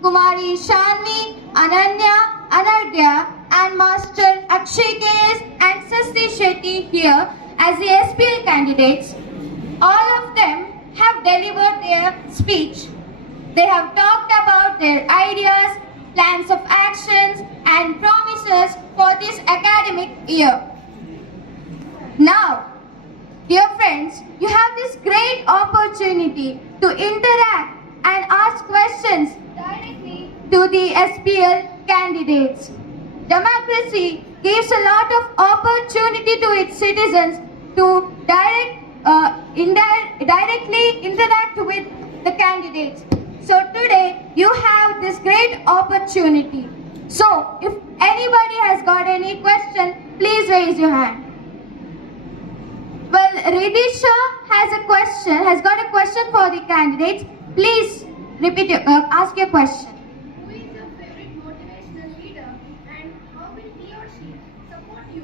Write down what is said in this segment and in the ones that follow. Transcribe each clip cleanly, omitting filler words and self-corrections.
Kumari Shanvi, Ananya, Anargya, and Master Akshay KS and Sasti Shetty here as the SPL candidates. All of them have delivered their speech. They have talked about their ideas, plans of actions, and promises for this academic year. Now, dear friends, you have this great opportunity to interact and ask questions directly to the SPL candidates. Democracy gives a lot of opportunity to its citizens to directly interact with the candidates. So today you have this great opportunity. So if anybody has got any question, please raise your hand. Well, Ridisha has got a question for the candidates. Please ask your question. Who is your favorite motivational leader and how will he or she support you?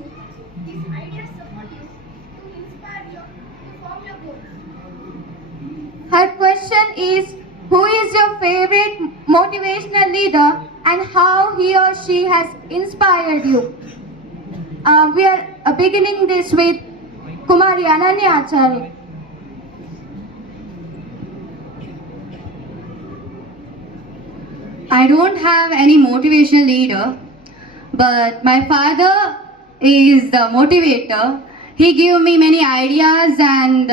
His ideas support you to inspire you to form your goals. Her question is, who is your favorite motivational leader and how he or she has inspired you? We are beginning this with Kumari Ananya Acharya. I don't have any motivational leader, but my father is the motivator. He gave me many ideas and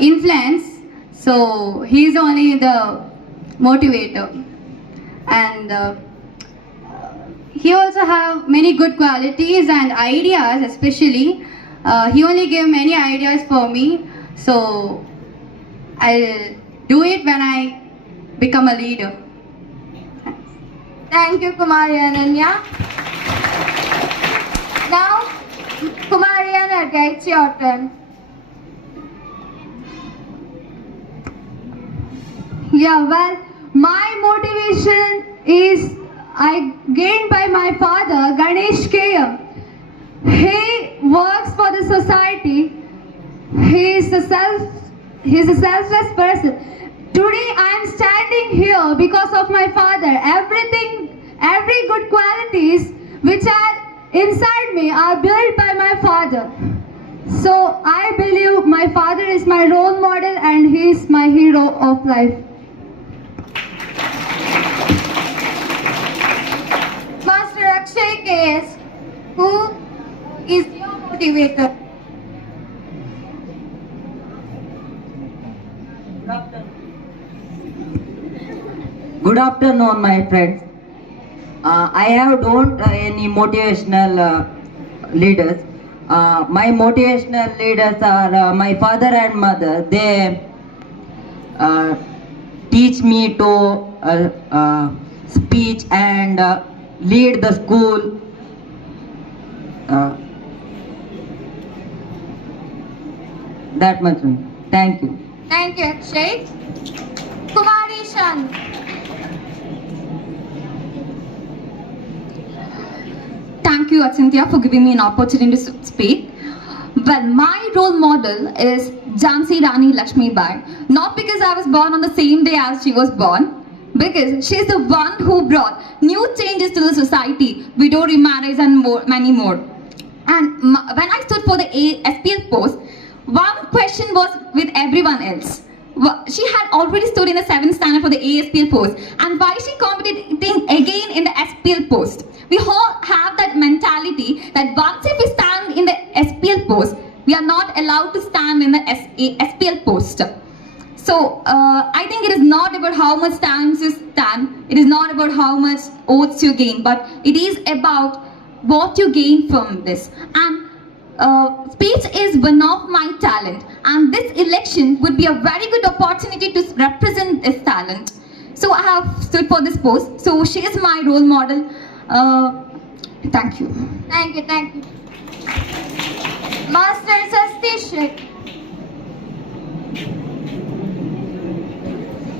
influence, so he's only the motivator. And he also have many good qualities and ideas, especially. He only gave many ideas for me, so I'll do it when I become a leader. Thank you, Kumari Ananya. Now, Kumari Anargya, it's your turn. Yeah, well, my motivation is I gained by my father, Ganesh KM. He works for the society. He's a selfless person. Today I am standing here because of my father. Every good qualities which are inside me are built by my father. So I believe my father is my role model and he is my hero of life. Master Akshay KS, who is your motivator? Good afternoon, my friends. I have don't any motivational leaders. My motivational leaders are my father and mother. They teach me to speech and lead the school. That much. Thank you. Thank you, Akshay. Kumari Shan. Thank you, Achinthya, for giving me an opportunity to speak. Well, my role model is Jhansi Rani Lakshmi Bai. Not because I was born on the same day as she was born, because she is the one who brought new changes to the society, widow remarriage and many more. And when I stood for the SPL post, one question was with everyone else. She had already stood in the 7th standard for the ASPL post, and why she competing again in the SPL post? We all have that mentality that once if we stand in the SPL post, we are not allowed to stand in the SPL post. So I think it is not about how much times you stand, it is not about how much votes you gain, but it is about what you gain from this. And speech is one of my talent, and this election would be a very good opportunity to represent this talent. So I have stood for this post. So she is my role model. Thank you. Thank you, thank you. Master Sasti Shetty.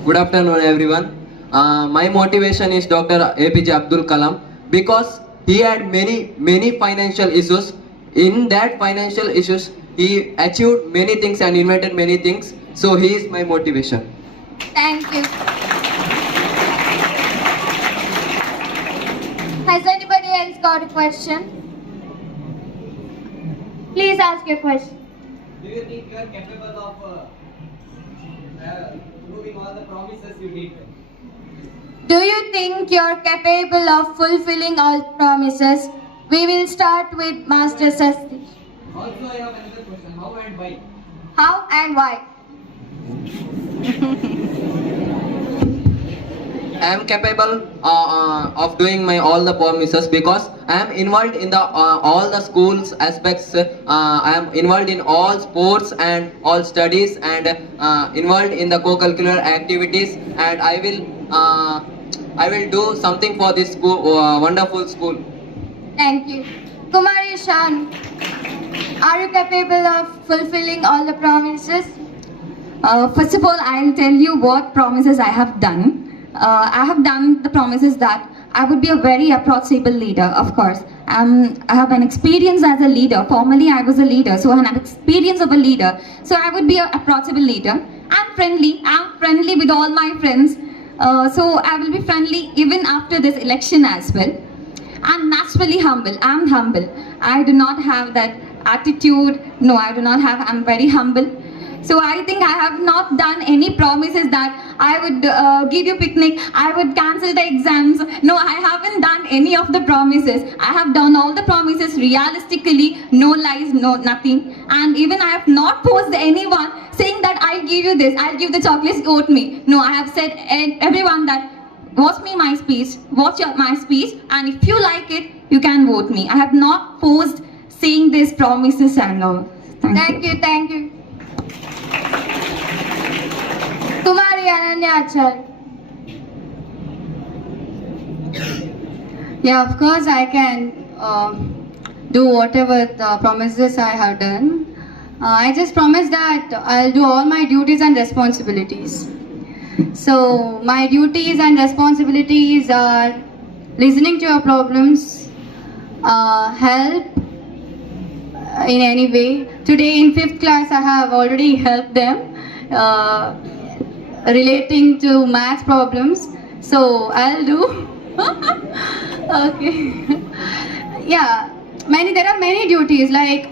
Good afternoon, everyone. My motivation is Dr. APJ Abdul Kalam because he had many financial issues. In that financial issues, he achieved many things and invented many things. So he is my motivation. Thank you. got a question? Please ask your question. Do you think you are capable of proving all the promises you did? Do you think you're capable of fulfilling all promises? We will start with Master Sasti. Also, I have another question. How and why? How and why? I am capable of doing my all the promises because I am involved in the all the schools aspects. I am involved in all sports and all studies and involved in the co-curricular activities, and I will do something for this school, wonderful school. Thank you. Kumari Shan, are you capable of fulfilling all the promises? First of all, I'll tell you what promises I have done. I have done the promises that I would be a very approachable leader, of course. I have an experience as a leader. Formerly, I was a leader, so I have experience of a leader. So I would be an approachable leader. I'm friendly. I'm friendly with all my friends. So I will be friendly even after this election as well. I'm naturally humble. I'm humble. I do not have that attitude. No, I do not have. I'm very humble. So I think I have not done any promises that I would give you picnic, I would cancel the exams. No, I haven't done any of the promises. I have done all the promises realistically, no lies, no nothing. And even I have not posed anyone saying that I'll give you this, I'll give the chocolates, vote me. No, I have said everyone that watch me my speech, my speech, and if you like it, you can vote me. I have not posed saying these promises and all. Thank you, thank you. Kumari Ananya Acharya. Yeah, of course I can do whatever the promises I have done. I just promise that I'll do all my duties and responsibilities. So my duties and responsibilities are listening to your problems, help in any way. Today in 5th class I have already helped them relating to maths problems. So I'll do. Okay. Yeah. There are many duties like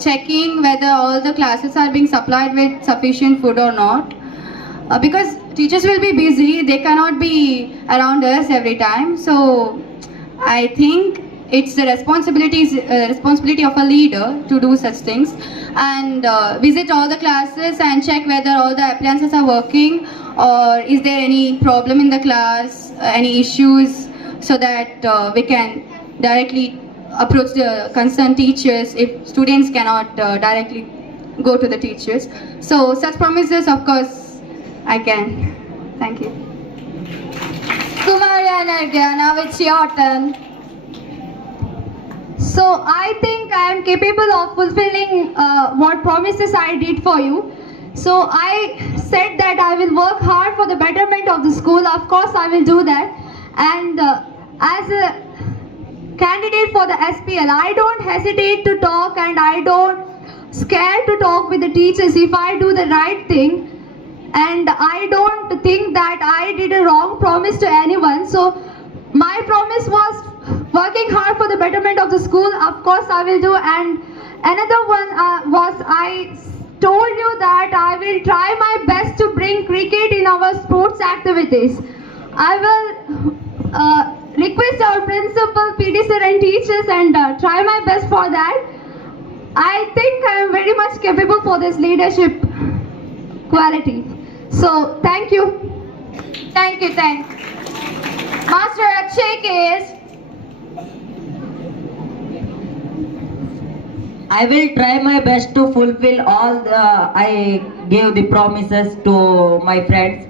checking whether all the classes are being supplied with sufficient food or not. Because teachers will be busy, they cannot be around us every time. So I think it's the responsibility of a leader to do such things and visit all the classes and check whether all the appliances are working or is there any problem in the class, any issues, so that we can directly approach the concerned teachers if students cannot directly go to the teachers. So such promises, of course, I can. Thank you. Kumari Anargya, now it's your turn. So I think I am capable of fulfilling what promises I did for you. So I said that I will work hard for the betterment of the school. Of course I will do that. And as a candidate for the SPL, I don't hesitate to talk and I don't scared to talk with the teachers if I do the right thing. And I don't think that I did a wrong promise to anyone. So my promise was working hard for the betterment of the school. Of course I will do. And another one was I told you that I will try my best to bring cricket in our sports activities. I will request our principal, PD sir and teachers and try my best for that. I think I am very much capable for this leadership quality. So thank you. Thank you, thank you. Master Akshay KS. I will try my best to fulfill all I gave the promises to my friends.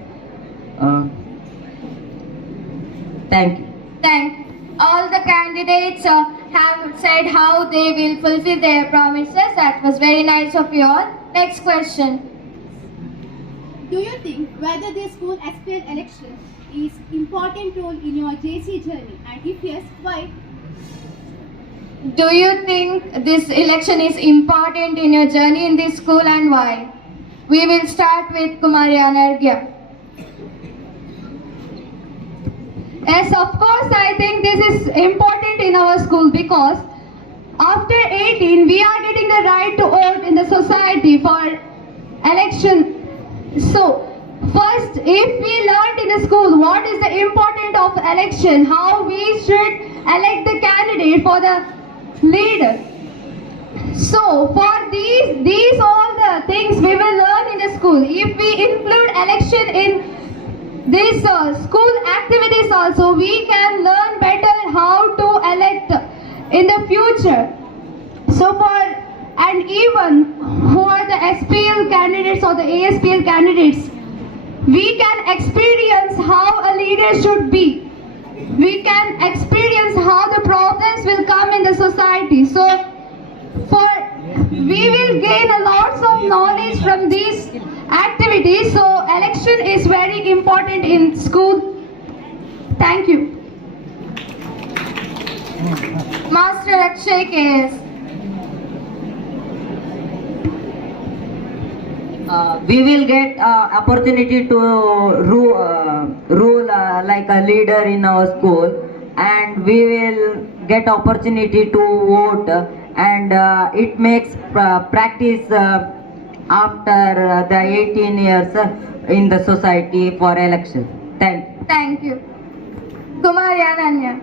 Thank you. Thank you. All the candidates have said how they will fulfill their promises. That was very nice of you all. Next question. Do you think whether the school SPL election is important role in your JC journey, and if yes, why? Do you think this election is important in your journey in this school and why? We will start with Kumari Anargya. Yes, of course, I think this is important in our school, because after 18 we are getting the right to vote in the society for election. So first, if we learned in the school what is the importance of election, how we should elect the candidate for the leader. So for these all the things we will learn in the school. If we include election in these school activities also, we can learn better how to elect in the future. So and even for the SPL candidates or the ASPL candidates, we can experience how a leader should be. We can experience how the problems will come in the society. So we will gain a lots of knowledge from these activities. So election is very important in school. Thank you. Master Akshay KS. We will get opportunity to rule like a leader in our school, and we will get opportunity to vote, and it makes practice after the 18 years in the society for election. Thank you. Thank you. Kumari Ananya.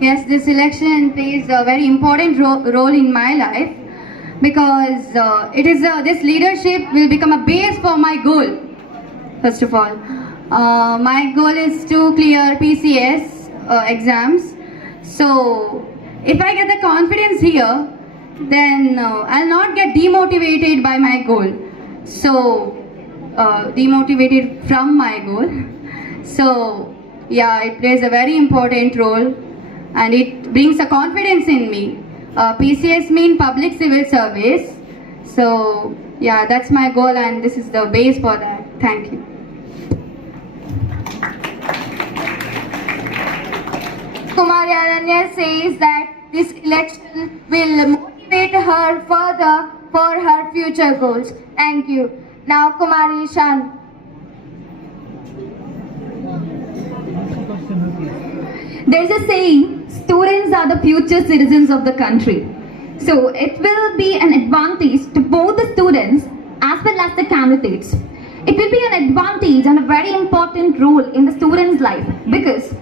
Yes, this election plays a very important role in my life, because this leadership will become a base for my goal. First of all, my goal is to clear PCS exams. So if I get the confidence here, then I'll not get demotivated by my goal. So demotivated from my goal. So yeah, it plays a very important role, and it brings a confidence in me. PCS mean public civil service. So yeah, that's my goal, and this is the base for that. Thank you. Kumari Ananya says that this election will motivate her further for her future goals. Thank you. Now Kumari Shan. There's a saying, students are the future citizens of the country. So it will be an advantage to both the students as well as the candidates. It will be an advantage and a very important role in the students' life, because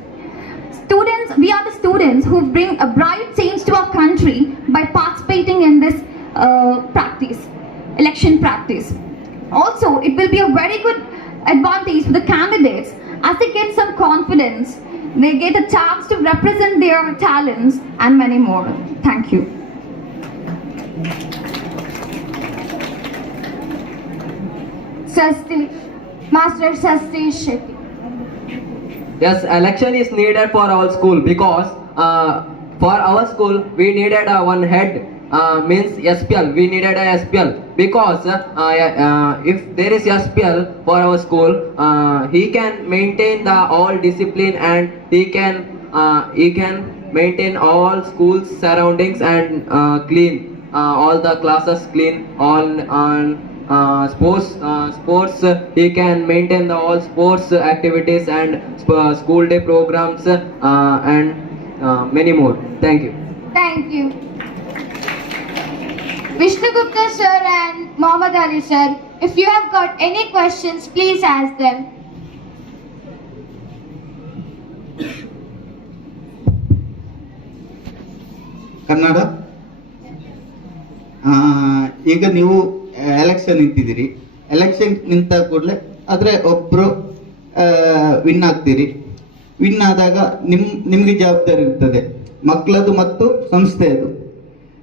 we are the students who bring a bright change to our country by participating in this election practice. Also, it will be a very good advantage for the candidates as they get some confidence. They get a chance to represent their talents and many more. Thank you. Master Sasti Shetty. Yes, election is needed for our school, because for our school we needed one head, means SPL. We needed a SPL, because if there is SPL for our school, he can maintain the all discipline, and he can maintain all schools surroundings and clean all the classes, clean all sports. He can maintain the all sports activities and school day programs and many more. Thank you. Thank you. Vishnu Gupta sir and Mohammad Ali sir, if you have got any questions, please ask them. Kannada ಈಗ ನೀವು election ನಿಂತಿದ್ದೀರಿ. Election ನಿಂತ ಕೂಡಲೇ ಆದರೆ ಒಬ್ಬರು win ಆಗ್ತೀರಿ. Win ಆದಾಗ ನಿಮಗೆ ಜವಾಬ್ದಾರಿ ಇರ್ತದೆ, ಮಕ್ಕಳದು ಮತ್ತು ಸಂಸ್ಥೆಯದು.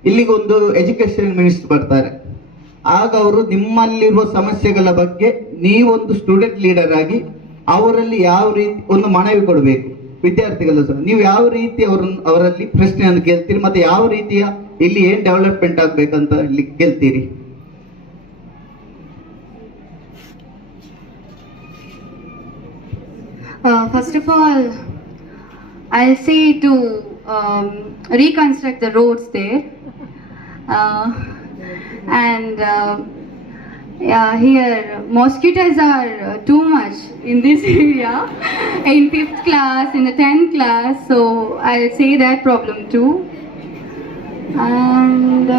ಇಲ್ಲಿಗೊಂದು ಎಜುಕೇಷನ್ ಮಿನಿಸ್ಟರ್ ಬರ್ತಾರೆ. ಆಗ ಅವರು ನಿಮ್ಮಲ್ಲಿರುವ ಸಮಸ್ಯೆಗಳ ಬಗ್ಗೆ ನೀವೊಂದು ಸ್ಟೂಡೆಂಟ್ ಲೀಡರ್ ಆಗಿ ಅವರಲ್ಲಿ ಯಾವ ರೀತಿ ಒಂದು ಮನವಿ ಕೊಡಬೇಕು. ವಿದ್ಯಾರ್ಥಿಗಳು ಸಹ ನೀವು ಯಾವ ರೀತಿ ಅವರಲ್ಲಿ ಪ್ರಶ್ನೆಯನ್ನು ಕೇಳ್ತೀರಿ, ಮತ್ತೆ ಯಾವ ರೀತಿಯ ಇಲ್ಲಿ ಏನ್ ಡೆವಲಪ್ಮೆಂಟ್ ಆಗ್ಬೇಕಂತ ಇಲ್ಲಿ ಕೇಳ್ತೀರಿ? First of all, I'll say to reconstruct the roads there, and Yeah, here mosquitoes are too much in this area. In 5th class, in the 10th class, so I'll say that problem too. And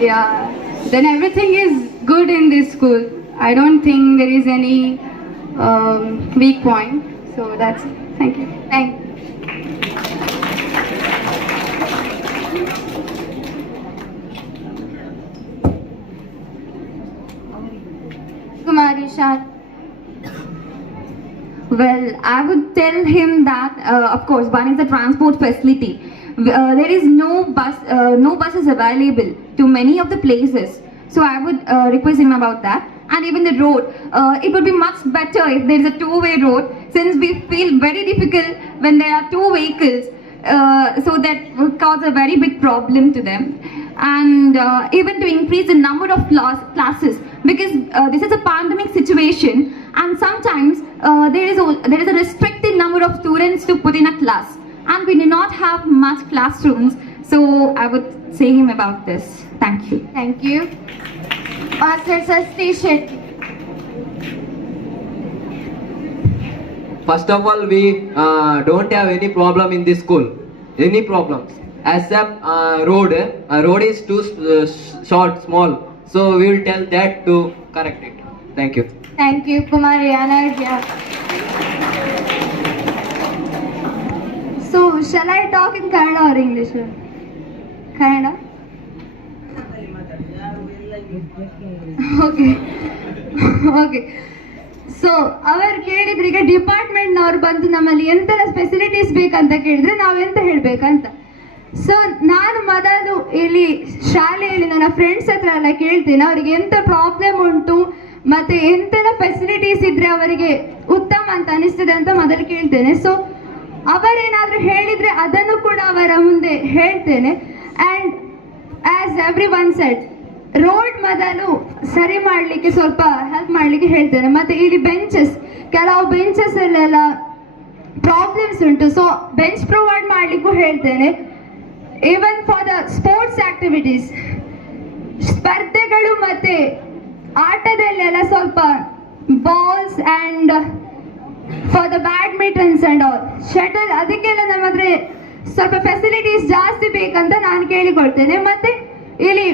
yeah, then everything is good in this school. I don't think there is any weak point. So that's it. Thank you. Thank you. Kumari Shah. Well, I would tell him that, of course, one is the transport facility. There is no buses available to many of the places. So I would request him about that. And even the road, it would be much better if there is a two-way road, since we feel very difficult when there are two vehicles. So that would cause a very big problem to them. And even to increase the number of classes, because this is a pandemic situation, and sometimes there is a restricted number of students to put in a class, and we do not have much classrooms. So I would say him about this. Thank you. Thank you. Master Sasti Shetty. First of all, we don't have any problem in this school. Any problems? Except road. Road is too short, small. So we will tell that to correct it. Thank you. Thank you, Kumari Anargya. So, shall I talk in Kannada or English? Kannada? Okay. Okay. So ಅವರು ಕೇಳಿದ್ರೆ, ಈಗ ಡಿಪಾರ್ಟ್ಮೆಂಟ್ನವ್ರು ಬಂದು ನಮ್ಮಲ್ಲಿ ಎಂತೆಲ್ಲ facilities ಬೇಕಂತ ಕೇಳಿದ್ರೆ ನಾವೆಂತ ಹೇಳ್ಬೇಕಂತ. ಸೊ ನಾನು ಮೊದಲು ಇಲ್ಲಿ ಶಾಲೆಯಲ್ಲಿ ನನ್ನ ಫ್ರೆಂಡ್ಸ್ ಹತ್ರ ಎಲ್ಲ ಕೇಳ್ತೇನೆ, ಅವರಿಗೆ ಎಂತ ಪ್ರಾಬ್ಲಮ್ ಉಂಟು ಮತ್ತೆ ಎಂತೆಲ್ಲ ಫೆಸಿಲಿಟೀಸ್ ಇದ್ರೆ ಅವರಿಗೆ ಉತ್ತಮ ಅಂತ ಅನಿಸ್ತದೆ ಅಂತ ಮೊದಲು ಕೇಳ್ತೇನೆ. ಸೊ ಅವರೇನಾದ್ರೂ ಹೇಳಿದ್ರೆ ಅದನ್ನು ಕೂಡ ಅವರ ಮುಂದೆ ಹೇಳ್ತೇನೆ. And as every one shed, road ಮೊದಲು ಸರಿ ಮಾಡಲಿಕ್ಕೆ ಸ್ವಲ್ಪ ಹೆಲ್ಪ್ ಮಾಡಲಿಕ್ಕೆ ಹೇಳ್ತೇನೆ. ಮತ್ತೆ ಇಲ್ಲಿ ಕೆಲವು ಬೆಂಚಸ್ ಅಲ್ಲೆಲ್ಲ ಪ್ರಾಬ್ಲಮ್ಸ್ ಉಂಟು, ಸೊ ಬೆಂಚ್ ಪ್ರೊವೈಡ್ ಮಾಡಲಿಕ್ಕೂ ಹೇಳ್ತೇನೆ. Even for the sports activities, ಸ್ಪರ್ಧೆಗಳು ಮತ್ತೆ ಆಟದಲ್ಲೆಲ್ಲ ಸ್ವಲ್ಪ balls and for the badmintons and all shuttle, ಅದಕ್ಕೆಲ್ಲ ನಮ್ಮ ಹತ್ರ ಸ್ವಲ್ಪ ಫೆಸಿಲಿಟೀಸ್ ಜಾಸ್ತಿ ಬೇಕಂತ ನಾನು ಕೇಳಿಕೊಳ್ತೇನೆ. ಮತ್ತೆ ಇಲ್ಲಿ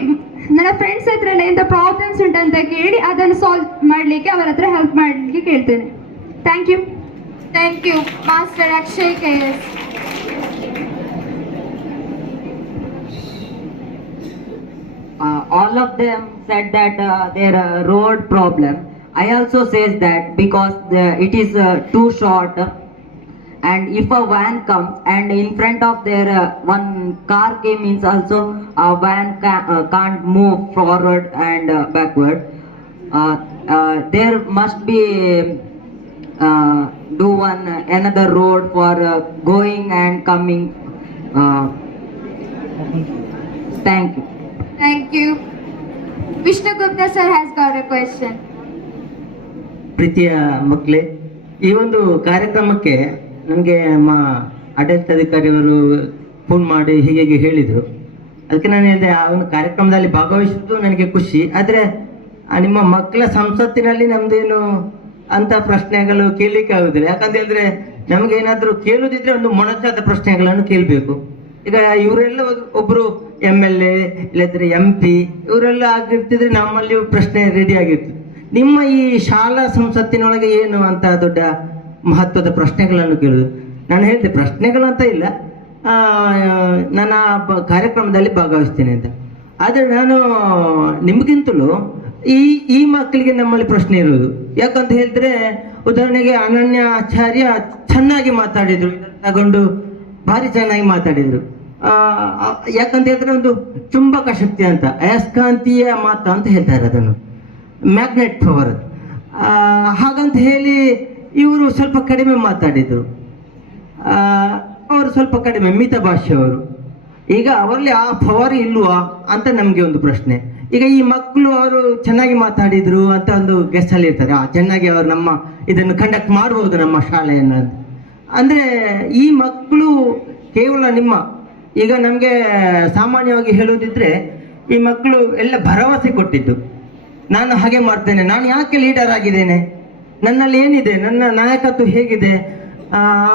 ನನ್ನ ಫ್ರೆಂಡ್ಸ್ ಹತ್ರ ಎಲ್ಲ ಎಂಥ ಪ್ರಾಬ್ಲಮ್ಸ್ ಉಂಟಂತ ಕೇಳಿ ಅದನ್ನು ಸಾಲ್ವ್ ಮಾಡಲಿಕ್ಕೆ ಅವರ ಹತ್ರ ಹೆಲ್ಪ್ ಮಾಡಲಿಕ್ಕೆ ಕೇಳ್ತೇನೆ. Thank you. Thank you, Master Akshay KS. All of them said that their road problem. I also says that because it is too short, and if a van comes and in front of their one car came, means also a van can't move forward and backward. There must be do another road for going and coming. Thank you. Thank you. Vishnu Gupta sir has got a question. ಪ್ರೀತಿಯ ಮಕ್ಕಳೇ, ಈ ಒಂದು ಕಾರ್ಯಕ್ರಮಕ್ಕೆ ನನಗೆ ನಮ್ಮ ಆಡಳಿತಾಧಿಕಾರಿಯವರು phone ಮಾಡಿ ಹೀಗೆ ಹೇಳಿದರು. ಅದಕ್ಕೆ ನಾನು ಹೇಳಿದೆ, ಆ ಒಂದು ಕಾರ್ಯಕ್ರಮದಲ್ಲಿ ಭಾಗವಹಿಸಿದ್ದು ನನಗೆ ಖುಷಿ. ಆದರೆ ನಿಮ್ಮ ಮಕ್ಕಳ ಸಂಸತ್ತಿನಲ್ಲಿ ನಮ್ದೇನು ಅಂತ ಪ್ರಶ್ನೆಗಳು ಕೇಳಲಿಕ್ಕೆ ಆಗುದಿಲ್ಲ. ಯಾಕಂತ ಹೇಳಿದ್ರೆ ನಮಗೇನಾದರೂ ಕೇಳುದಿದ್ರೆ ಒಂದು ಮೊನಚಾದ ಪ್ರಶ್ನೆಗಳನ್ನು ಕೇಳಬೇಕು. ಈಗ ಇವರೆಲ್ಲ ಒಬ್ರು MLA ಇಲ್ಲದ್ರೆ MP ಇವರೆಲ್ಲ ಆಗಿರ್ತಿದ್ರೆ ನಮ್ಮಲ್ಲಿ ಪ್ರಶ್ನೆ ರೆಡಿ ಆಗಿರ್ತದೆ. ನಿಮ್ಮ ಈ ಶಾಲಾ ಸಂಸತ್ತಿನೊಳಗೆ ಏನು ಅಂತ ದೊಡ್ಡ ಮಹತ್ವದ ಪ್ರಶ್ನೆಗಳನ್ನು ಕೇಳುದು. ನಾನು ಹೇಳಿದೆ ಪ್ರಶ್ನೆಗಳು ಅಂತ ಇಲ್ಲ, ನಾನು ಕಾರ್ಯಕ್ರಮದಲ್ಲಿ ಭಾಗವಹಿಸ್ತೇನೆ ಅಂತ. ಆದರೆ ನಾನು ನಿಮಗಿಂತಲೂ ಈ ಮಕ್ಕಳಿಗೆ ನಮ್ಮಲ್ಲಿ ಪ್ರಶ್ನೆ ಇರೋದು. ಯಾಕಂತ ಹೇಳಿದ್ರೆ, ಉದಾಹರಣೆಗೆ ಅನನ್ಯ ಆಚಾರ್ಯ ಚೆನ್ನಾಗಿ ಮಾತಾಡಿದ್ರು, ತಗೊಂಡು ಭಾರಿ ಚೆನ್ನಾಗಿ ಮಾತಾಡಿದ್ರು. ಯಾಕಂತ ಹೇಳಿದ್ರೆ ಒಂದು ಚುಂಬಕ ಶಕ್ತಿ ಅಂತ, ಅಯಸ್ಕಾಂತೀಯ ಮಾತು ಅಂತ ಹೇಳ್ತಾರೆ, ಅದನ್ನು ಮ್ಯಾಗ್ನೆಟ್ ಪವರ್. ಹಾಗಂತ ಹೇಳಿ ಇವರು ಸ್ವಲ್ಪ ಕಡಿಮೆ ಮಾತಾಡಿದ್ರು, ಅವರು ಸ್ವಲ್ಪ ಕಡಿಮೆ ಮಿತ ಭಾಷೆಯವರು. ಈಗ ಅವರಲ್ಲಿ ಆ ಪವರ್ ಇಲ್ವಾ ಅಂತ ನಮಗೆ ಒಂದು ಪ್ರಶ್ನೆ. ಈಗ ಈ ಮಕ್ಕಳು ಅವರು ಚೆನ್ನಾಗಿ ಮಾತಾಡಿದ್ರು ಅಂತ ಒಂದು ಗೆಸ್ಟಲ್ಲಿ ಇರ್ತಾರೆ, ಚೆನ್ನಾಗಿ ಅವರು ನಮ್ಮ ಇದನ್ನು ಕಂಡಕ್ಟ್ ಮಾಡ್ಬೋದು ನಮ್ಮ ಶಾಲೆಯನ್ನು. ಅಂದರೆ ಈ ಮಕ್ಕಳು ಕೇವಲ ನಿಮ್ಮ, ಈಗ ನಮಗೆ ಸಾಮಾನ್ಯವಾಗಿ ಹೇಳುವುದಿದ್ರೆ ಈ ಮಕ್ಕಳು ಎಲ್ಲ ಭರವಸೆ ಕೊಟ್ಟಿದ್ದು, ನಾನು ಹಾಗೆ ಮಾಡ್ತೇನೆ, ನಾನು ಯಾಕೆ ಲೀಡರ್ ಆಗಿದ್ದೇನೆ, ನನ್ನಲ್ಲಿ ಏನಿದೆ, ನನ್ನ ನಾಯಕತ್ವ ಹೇಗಿದೆ.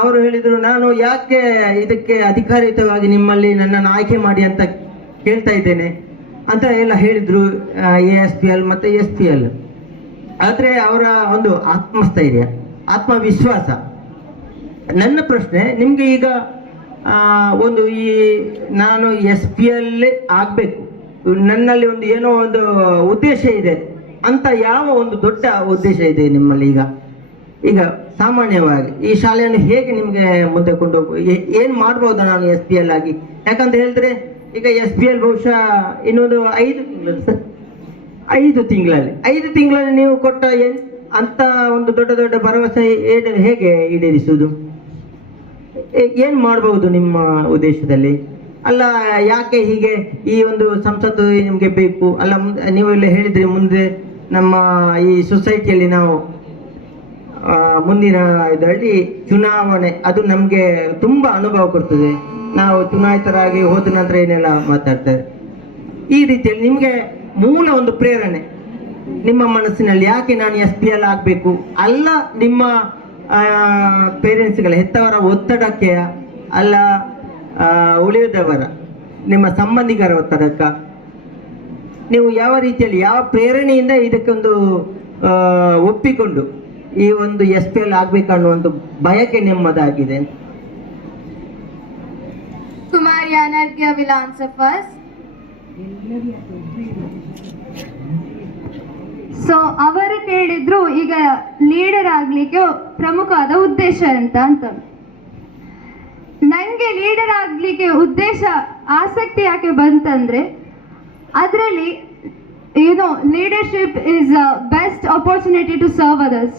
ಅವರು ಹೇಳಿದರು, ನಾನು ಯಾಕೆ ಇದಕ್ಕೆ ಅಧಿಕಾರಿಯುತವಾಗಿ ನಿಮ್ಮಲ್ಲಿ ನನ್ನನ್ನು ಆಯ್ಕೆ ಮಾಡಿ ಅಂತ ಕೇಳ್ತಾ ಇದ್ದೇನೆ ಅಂತ ಎಲ್ಲ ಹೇಳಿದರು. ASPL ಮತ್ತು SPL. ಆದರೆ ಅವರ ಒಂದು ಆತ್ಮಸ್ಥೈರ್ಯ, ಆತ್ಮವಿಶ್ವಾಸ. ನನ್ನ ಪ್ರಶ್ನೆ ನಿಮಗೆ ಈಗ ಒಂದು ನಾನು SPL ಆಗಬೇಕು, ನನ್ನಲ್ಲಿ ಒಂದು ಏನೋ ಒಂದು ಉದ್ದೇಶ ಇದೆ ಅಂತ ಯಾವ ಒಂದು ದೊಡ್ಡ ಉದ್ದೇಶ ಇದೆ ನಿಮ್ಮಲ್ಲಿ? ಈಗ ಸಾಮಾನ್ಯವಾಗಿ ಈ ಶಾಲೆಯನ್ನು ಹೇಗೆ ನಿಮಗೆ ಮುಂದೆ ಕೊಂಡೋಗು, ಏನು ಮಾಡ್ಬೋದು ನಾನು SPL ಆಗಿ? ಯಾಕಂತ ಹೇಳಿದ್ರೆ ಈಗ SPL ಬಹುಶಃ ಇನ್ನೊಂದು 5 ತಿಂಗಳು ಸರ್, 5 ತಿಂಗಳಲ್ಲಿ ನೀವು ಕೊಟ್ಟ ಅಂತ ಒಂದು ದೊಡ್ಡ ದೊಡ್ಡ ಭರವಸೆ ಹೇಗೆ ಈಡೇರಿಸುವುದು? ಏನು ಮಾಡಬಹುದು ನಿಮ್ಮ ಉದ್ದೇಶದಲ್ಲಿ? ಅಲ್ಲ, ಯಾಕೆ ಹೀಗೆ ಈ ಒಂದು ಸಂಸತ್ತು ನಿಮಗೆ ಬೇಕು? ಅಲ್ಲ, ನೀವೆಲ್ಲ ಹೇಳಿದ್ರಿ ಮುಂದೆ ನಮ್ಮ ಈ ಸೊಸೈಟಿಯಲ್ಲಿ ನಾವು ಮುಂದಿನ ಇದರಲ್ಲಿ ಚುನಾವಣೆ ಅದು ನಮಗೆ ತುಂಬ ಅನುಭವ ಕೊಡ್ತದೆ, ನಾವು ಚುನಾಯಿತರಾಗಿ ಹೋದ ನಂತರ ಏನೆಲ್ಲ ಮಾತಾಡ್ತಾರೆ. ಈ ರೀತಿಯಲ್ಲಿ ನಿಮಗೆ ಮೂಲ ಒಂದು ಪ್ರೇರಣೆ ನಿಮ್ಮ ಮನಸ್ಸಿನಲ್ಲಿ, ಯಾಕೆ ನಾನು SPL ಆಗಬೇಕು? ಅಲ್ಲ ನಿಮ್ಮ ಪೇರೆಂಟ್ಸ್ಗಳ ಹೆತ್ತವರ ಒತ್ತಡಕ್ಕೆ, ಅಲ್ಲ ಉಳಿದವರ ನಿಮ್ಮ ಸಂಬಂಧಿಕರ ಒತ್ತಡಕ್ಕ, ನೀವು ಯಾವ ರೀತಿಯಲ್ಲಿ ಯಾವ ಪ್ರೇರಣೆಯಿಂದ ಇದಕ್ಕೊಂದು ಒಪ್ಪಿಕೊಂಡು ಈ ಒಂದು SPL ಆಗ್ಬೇಕನ್ನುವಂಥ ಬಯಕೆ ನಿಮ್ಮದಾಗಿದೆ? Kumari Anargya will answer first. So ಅವರು ಕೇಳಿದ್ರು ಈಗ ಲೀಡರ್ ಆಗ್ಲಿಕ್ಕೆ ಪ್ರಮುಖವಾದ ಉದ್ದೇಶ ಅಂತ. ನನಗೆ ಲೀಡರ್ ಆಗ್ಲಿಕ್ಕೆ ಉದ್ದೇಶ ಆಸಕ್ತಿ ಯಾಕೆ ಬಂತಂದ್ರೆ, ಅದರಲ್ಲಿ leadership is best opportunity to serve others.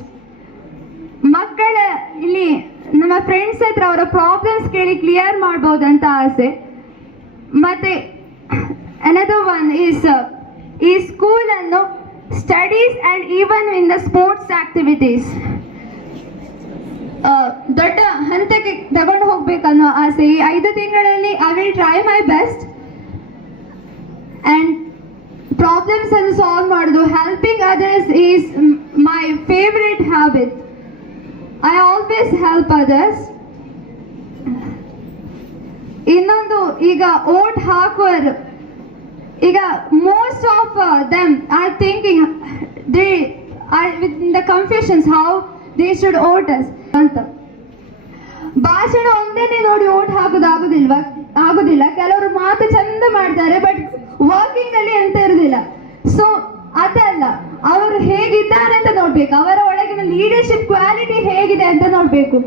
ಮಕ್ಕಳ ಇಲ್ಲಿ ನಮ್ಮ ಫ್ರೆಂಡ್ಸ್ ಹತ್ರ ಅವರ ಪ್ರಾಬ್ಲಮ್ಸ್ ಕೇಳಿ ಕ್ಲಿಯರ್ ಮಾಡ್ಬೋದಂತ ಆಸೆ. ಮತ್ತೆ ಅನದರ್ ಒನ್ ಈಸ್ ಈ ಸ್ಕೂಲನ್ನು studies and even in the sports activities ದೊಡ್ಡ ಹಂತಕ್ಕೆ ತಗೊಂಡು ಹೋಗ್ಬೇಕನ್ನೋ ಆಸೆ. ಈ 5 ತಿಂಗಳಲ್ಲಿ I will try my best and problems ಅನ್ನು ಸಾಲ್ವ್ ಮಾಡೋದು, helping others is my favourite habit. I always help others. ಇನ್ನೊಂದು, ಈಗ ಓಟ್ ಹಾಕುವರು, ಈಗ most of them are thinking they are with the confusions how they should vote us ಅಂತ. ಭಾಷಣ ಒಂದೇನೆ ನೋಡಿ ಓಟ್ ಆಗುದಿಲ್ಲ. ಕೆಲವರು ಮಾತು ಚಂದ ಮಾಡ್ತಾರೆ, ಬಟ್ ವರ್ಕಿಂಗ್ ಅಲ್ಲಿ ಎಂತ ಇರುದಿಲ್ಲ. ಸೊ ಅದಲ್ಲ, ಅವರು ಹೇಗಿದ್ದಾರೆ ಅಂತ ನೋಡ್ಬೇಕು, ಅವರ ಒಳಗಿನ ಲೀಡರ್ಶಿಪ್ ಕ್ವಾಲಿಟಿ ಹೇಗಿದೆ ಅಂತ ನೋಡ್ಬೇಕು.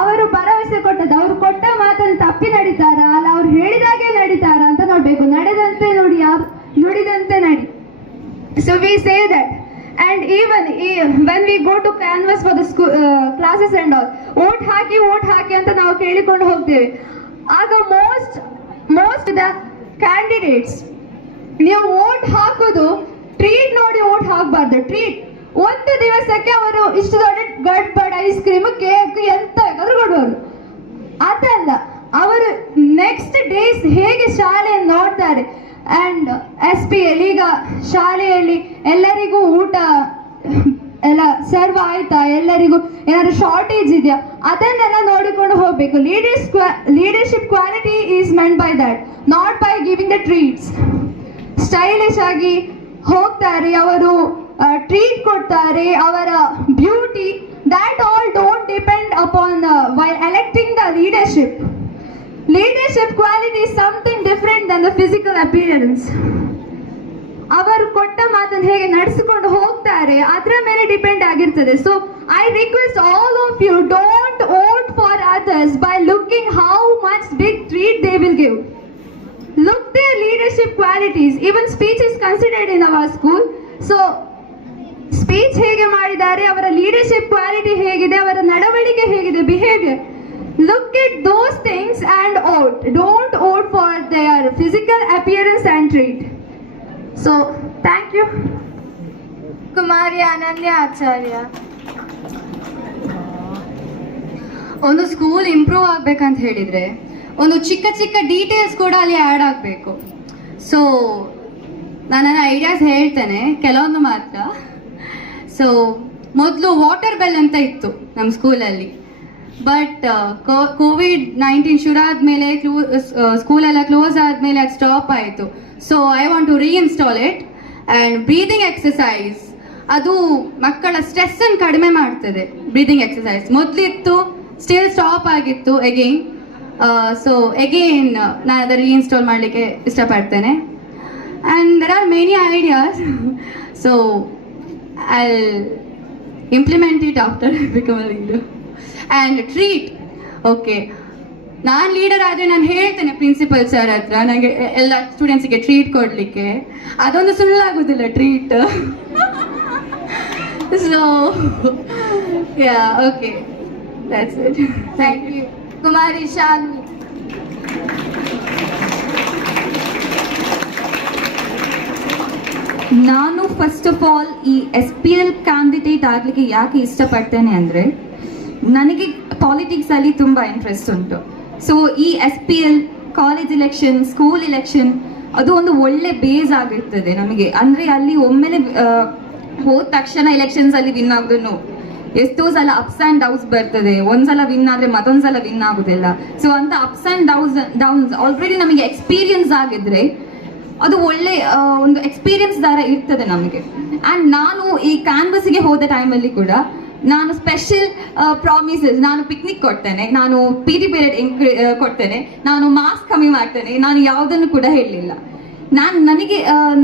ಅವರು ಭರವಸೆ ಕೊಟ್ಟದ್ದು, ಅವರು ಕೊಟ್ಟ ಮಾತನ್ನು ತಪ್ಪಿ ನಡೀತಾರಾ, ಅಲ್ಲ ಅವ್ರು ಹೇಳಿದಾಗೆ ನಡೀತಾರಾ ಅಂತ ನೋಡ್ಬೇಕು. ನಡೆದಂತೆ ನೋಡಿ, ನುಡಿದಂತೆ ನಡಿ. So we say that. And even when we go to canvas for the school, classes and all, vote haki ಅಂತ ನಾವು ಕೇಳಿಕೊಂಡು ಹೋಗ್ತೇವೆ. ಆಗ most the candidates, ನೀವು ವೋಟ್ ಹಾಕೋದು ಟ್ರೀಟ್ ನೋಡಿ ವೋಟ್ ಹಾಕಬಾರ್ದು. ಟ್ರೀಟ್ ಒಂದು ದಿವಸಕ್ಕೆ ಅವರು ಇಷ್ಟು ದೊಡ್ಡ ಗಡ್ಬಡ್ ಐಸ್ ಕ್ರೀಮ್ ಕೇಕ್ ಎಂತ ಬೇಕಾದ್ರೂ ಕೊಡುವರು. ಅದಲ್ಲ, ಅವರು ನೆಕ್ಸ್ಟ್ ಡೇಸ್ ಹೇಗೆ ಶಾಲೆಯನ್ನು ನೋಡ್ತಾರೆ. ಆ್ಯಂಡ್ SPL ಈಗ ಶಾಲೆಯಲ್ಲಿ ಎಲ್ಲರಿಗೂ ಊಟ ಎಲ್ಲ ಸರ್ವ್ ಆಯ್ತಾ, ಎಲ್ಲರಿಗೂ ಏನಾದ್ರು ಶಾರ್ಟೇಜ್ ಇದೆಯಾ, ಅದನ್ನೆಲ್ಲ ನೋಡಿಕೊಂಡು ಹೋಗ್ಬೇಕು. Leadership quality is meant by that, not by giving the treats. Stylish ಆಗಿ ಹೋಗ್ತಾರೆ, ಅವರು ಟ್ರೀಟ್ ಕೊಡ್ತಾರೆ, ಅವರ beauty, that all don't depend upon while electing the leadership. Leadership quality is something different than the physical appearance. ಅವರು ಕೊಟ್ಟ ಮಾತನ್ನು ಹೇಗೆ ನಡೆಸಿಕೊಂಡು ಹೋಗ್ತಾರೆ ಅದರ ಮೇಲೆ ಡಿಪೆಂಡ್ ಆಗಿರ್ತದೆ. So I request all of you, don't vote for others by looking how much big treat they will give. Look their leadership qualities. Even speech is considered in our school. So speech ಹೇಗೆ ಮಾಡಿದ್ದಾರೆ, ಅವರ leadership quality ಹೇಗಿದೆ, ಅವರ ನಡವಳಿಕೆ ಹೇಗಿದೆ, behaviour. Look at those things and vote. Don't vote for their physical appearance and treat. So thank you. Kumari Ananya Acharya. ಒಂದು school improve ಆಗ್ಬೇಕಂತ ಹೇಳಿದ್ರೆ ಒಂದು ಚಿಕ್ಕ ಚಿಕ್ಕ ಡೀಟೇಲ್ಸ್ ಕೂಡ ಅಲ್ಲಿ ಆ್ಯಡ್ ಆಗಬೇಕು. ಸೊ ನಾನು ನನ್ನ ಐಡಿಯಾಸ್ ಹೇಳ್ತೇನೆ ಕೆಲವೊಂದು ಮಾತ್ರ. ಸೊ ಮೊದಲು ವಾಟರ್ ಬೆಲ್ ಅಂತ ಇತ್ತು ನಮ್ಮ ಸ್ಕೂಲಲ್ಲಿ. ಬಟ್ COVID-19 ಶುರು ಆದಮೇಲೆ ಸ್ಕೂಲೆಲ್ಲ ಕ್ಲೋಸ್ ಆದಮೇಲೆ ಅದು ಸ್ಟಾಪ್ ಆಯಿತು. So I want to reinstall it. And breathing exercise, ಅದು ಮಕ್ಕಳ ಸ್ಟ್ರೆಸ್ಸನ್ನು ಕಡಿಮೆ ಮಾಡ್ತದೆ. ಬ್ರೀದಿಂಗ್ ಎಕ್ಸಸೈಸ್ ಮೊದಲಿತ್ತು, ಸ್ಟಿಲ್ ಸ್ಟಾಪ್ ಆಗಿತ್ತು ಎಗೇನ್. ಸೊ ಎಗೇನ್ ನಾನು ಅದನ್ನು ರೀಇನ್ಸ್ಟಾಲ್ ಮಾಡಲಿಕ್ಕೆ ಇಷ್ಟಪಡ್ತೇನೆ. And there are many ideas. So I implement it after I become a leader. And treat, okay, ನಾನು ಲೀಡರ್ ಆದರೆ ನಾನು ಹೇಳ್ತೇನೆ ಪ್ರಿನ್ಸಿಪಲ್ ಸರ್ ಹತ್ರ ನನಗೆ ಎಲ್ಲ ಸ್ಟೂಡೆಂಟ್ಸಿಗೆ ಟ್ರೀಟ್ ಕೊಡಲಿಕ್ಕೆ. ಅದೊಂದು ಸುಳ್ಳಾಗೋದಿಲ್ಲ treat. So yeah, okay, that's it. Thank you. Kumari Shalini. ನಾನು ಫಸ್ಟ್ ಆಫ್ ಆಲ್ ಈ SPL ಕ್ಯಾಂಡಿಡೇಟ್ ಆಗಲಿಕ್ಕೆ ಯಾಕೆ ಇಷ್ಟಪಡ್ತೇನೆ ಅಂದರೆ, ನನಗೆ ಪಾಲಿಟಿಕ್ಸಲ್ಲಿ ತುಂಬ ಇಂಟ್ರೆಸ್ಟ್ ಉಂಟು. ಸೊ ಈ SPL, college election, school election, ಅದು ಒಂದು ಒಳ್ಳೆ ಬೇಸ್ ಆಗಿರ್ತದೆ ನಮಗೆ. ಅಂದರೆ ಅಲ್ಲಿ ಒಮ್ಮೆಲೆ ಹೋದ ತಕ್ಷಣ ಎಲೆಕ್ಷನ್ಸಲ್ಲಿ ವಿನ್ ಆಗೋದು, ಎಷ್ಟೋ ಸಲ ಅಪ್ಸ್ ಆ್ಯಂಡ್ ಡೌನ್ಸ್ ಬರ್ತದೆ. ಒಂದ್ಸಲ ವಿನ್ ಆದರೆ ಮತ್ತೊಂದ್ಸಲ ವಿನ್ ಆಗೋದಿಲ್ಲ. ಸೊ ಅಂತ ಅಪ್ಸ್ ಆ್ಯಂಡ್ ಡೌನ್ಸ್ ಆಲ್ರೆಡಿ ನಮಗೆ ಎಕ್ಸ್ಪೀರಿಯನ್ಸ್ ಆಗಿದ್ರೆ ಅದು ಒಳ್ಳೆ ಒಂದು ಎಕ್ಸ್ಪೀರಿಯನ್ಸ್ ಥರ ಇರ್ತದೆ ನಮಗೆ. ಆ್ಯಂಡ್ ನಾನು ಈ ಕ್ಯಾನ್ವಸ್ಗೆ ಹೋದ ಟೈಮಲ್ಲಿ ಕೂಡ ನಾನು ಸ್ಪೆಷಲ್ ಪ್ರಾಮಿಸಸ್, ನಾನು ಪಿಕ್ನಿಕ್ ಕೊಡ್ತೇನೆ, ನಾನು PT ಪೀರಿಯಡ್ ಕೊಡ್ತೇನೆ, ನಾನು ಮಾರ್ಕ್ಸ್ ಕಮ್ಮಿ ಮಾಡ್ತೇನೆ, ನಾನು ಯಾವುದನ್ನು ಕೂಡ ಹೇಳಲಿಲ್ಲ.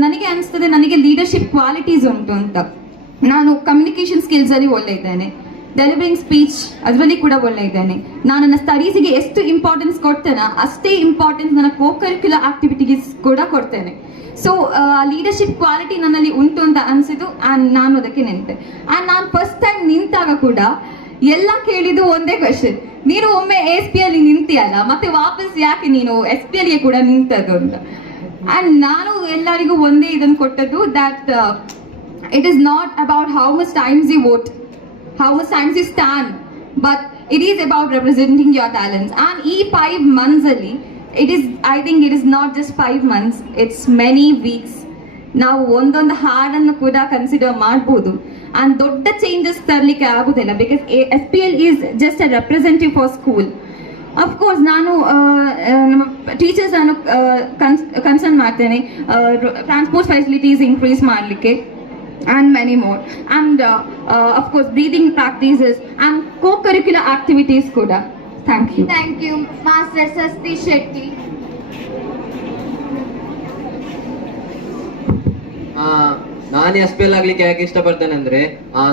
ನನಗೆ ಅನಿಸ್ತದೆ ನನಗೆ ಲೀಡರ್ಶಿಪ್ ಕ್ವಾಲಿಟೀಸ್ ಉಂಟು ಅಂತ. ನಾನು ಕಮ್ಯುನಿಕೇಷನ್ ಸ್ಕಿಲ್ಸಲ್ಲಿ ಒಳ್ಳೆ ಇದ್ದೇನೆ, ಡೆಲಿವರಿಂಗ್ ಸ್ಪೀಚ್ ಅದರಲ್ಲಿ ಕೂಡ ಒಳ್ಳೆ ಇದ್ದೇನೆ. ನಾನು ನನ್ನ ಸ್ಟಡೀಸಿಗೆ ಎಷ್ಟು ಇಂಪಾರ್ಟೆನ್ಸ್ ಕೊಡ್ತೇನೆ ಅಷ್ಟೇ ಇಂಪಾರ್ಟೆನ್ಸ್ ನನ್ನ ಕೋ-ಕರಿಕ್ಯುಲರ್ ಆಕ್ಟಿವಿಟೀಸ್ ಕೂಡ ಕೊಡ್ತೇನೆ. ಸೊ ಲೀಡರ್ಶಿಪ್ ಕ್ವಾಲಿಟಿ ನನ್ನಲ್ಲಿ ಉಂಟು ಅಂತ ಅನಿಸಿತು. ಆ್ಯಂಡ್ ನಾನು ಅದಕ್ಕೆ ನಿಂತೆ. ಆ್ಯಂಡ್ ನಾನು ಫಸ್ಟ್ ಟೈಮ್ ನಿಂತಾಗ ಕೂಡ ಎಲ್ಲ ಕೇಳಿದ್ದು ಒಂದೇ ಕ್ವೆಶನ್, ನೀನು ಒಮ್ಮೆ SPL ನಿಂತಿಯಲ್ಲ, ಮತ್ತೆ ವಾಪಸ್ ಯಾಕೆ ನೀನು SPLಗೆ ಕೂಡ ನಿಂತದ್ದು ಅಂತ. ಆ್ಯಂಡ್ ನಾನು ಎಲ್ಲರಿಗೂ ಒಂದೇ ಇದನ್ನು ಕೊಟ್ಟದ್ದು, that it is not about how much times you vote, how much times you stand, but it is about representing your talents. And ee 5 months alli, I think it is not just 5 months, it's many weeks. Now ondondu ಹಾಡನ್ನು ಕೂಡ consider ಮಾಡಬಹುದು. And ದೊಡ್ಡ changes ತರಲಿಕ್ಕೆ ಆಗುದಿಲ್ಲ, because SPL is just a representative for school. Of course ನಾನು ನಮ್ಮ teachers ಅನ್ನು concern ಮಾಡ್ತೇನೆ, ಟ್ರಾನ್ಸ್ಪೋರ್ಟ್ ಫೆಸಿಲಿಟೀಸ್ ಇನ್ಕ್ರೀಸ್ ಮಾಡಲಿಕ್ಕೆ, and many more. And of course breathing practices and co-curricular activities kuda. Thank you. Thank you, Master Sasti Shetty. ನಾನು SPL ಆಗ್ಲಿಕ್ಕೆ ಯಾಕೆ ಇಷ್ಟಪಡ್ತೇನೆ ಅಂದ್ರೆ,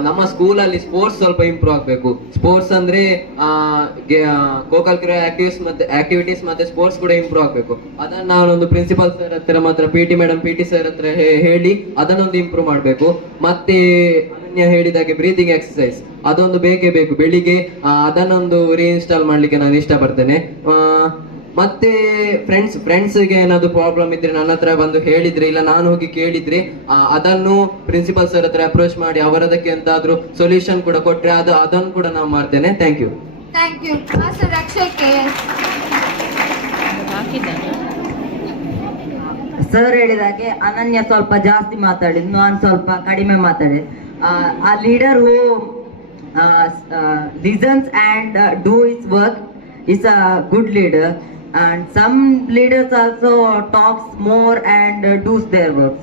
ನಮ್ಮ ಸ್ಕೂಲಲ್ಲಿ ಸ್ಪೋರ್ಟ್ಸ್ ಸ್ವಲ್ಪ ಇಂಪ್ರೂವ್ ಆಗಬೇಕು. ಸ್ಪೋರ್ಟ್ಸ್ ಅಂದ್ರೆ ಕೋ-ಕರಿಕ್ಯುಲರ್ ಆಕ್ಟಿವಿಟೀಸ್ ಮತ್ತೆ ಸ್ಪೋರ್ಟ್ಸ್ ಕೂಡ ಇಂಪ್ರೂವ್ ಆಗಬೇಕು. ಅದನ್ನ ನಾನೊಂದು ಪ್ರಿನ್ಸಿಪಲ್ ಸರ್ ಹತ್ರ ಮಾತ್ರ PT ಮೇಡಮ್ PT ಸರ್ ಹತ್ರ ಹೇಳಿ ಅದನ್ನೊಂದು ಇಂಪ್ರೂವ್ ಮಾಡಬೇಕು. ಮತ್ತೆ ಅನನ್ಯ ಹೇಳಿದಾಗೆ ಬ್ರೀದಿಂಗ್ ಎಕ್ಸಸೈಸ್ ಅದೊಂದು ಬೇಕೇ ಬೇಕು ಬೆಳಿಗ್ಗೆ. ಅದನ್ನೊಂದು ರೀಇನ್ಸ್ಟಾಲ್ ಮಾಡ್ಲಿಕ್ಕೆ ನಾನು ಇಷ್ಟಪಡ್ತೇನೆ. ಮತ್ತೆ ಫ್ರೆಂಡ್ಸ್ಗೆ ಏನಾದ್ರು ಪ್ರಾಬ್ಲಮ್ ಇದ್ರೆ ನನ್ನ ಹತ್ರ ಬಂದು ಹೇಳಿದ್ರೆ, ಇಲ್ಲ ನಾನು ಹೋಗಿ ಕೇಳಿದ್ರೆ, ಅದನ್ನು ಪ್ರಿನ್ಸಿಪಲ್ ಸರ್ ಹತ್ರ ಅಪ್ರೋಚ್ ಮಾಡಿ ಅವರದಕ್ಕೆ ಎಂತಾದ್ರೂ ಸೊಲ್ಯೂಷನ್ ಕೂಡ ಕೊಟ್ರೆ ಅದನ್ನು ಕೂಡ ನಾನು ಮಾಡ್ತೇನೆ. Thank you. Thank you, Master Akshay KS. Sir ಹೇಳಿದಾಗೆ ಅನನ್ಯ ಸ್ವಲ್ಪ ಜಾಸ್ತಿ ಮಾತಾಡಿದ್, ನಾನು ಸ್ವಲ್ಪ ಕಡಿಮೆ ಮಾತಾಡಿದೆ. ಆ leader who listens and do is work is a good leader, and some leaders also talks more and does their work.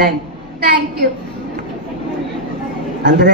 Thank you. Thank you. ಅಂದ್ರೆ